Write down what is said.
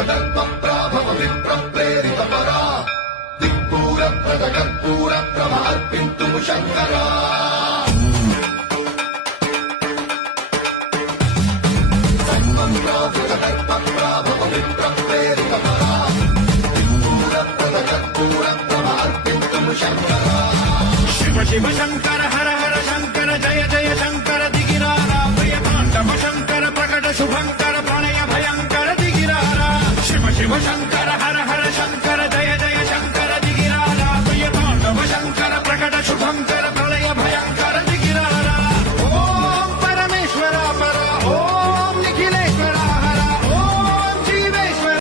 ప్రాభవ విప్రప్రేరిత పరా దిక్పూర ప్రద కర్పూర ప్రభ అర్పింతుము శంకరా ప్రాభవ విప్రప్రేరిత పరా దిక్పూర ప్రద కర్పూర ప్రభ అర్పింతుము శంకరా శివ శివ శంకర హర హర శంకర జయ జయ శంకర దిగిరారా ప్రియ తాండవ శంకర ప్రకట శుభంకర ప్రణయ భయంకర దిగిరారా శివ శివ శంకర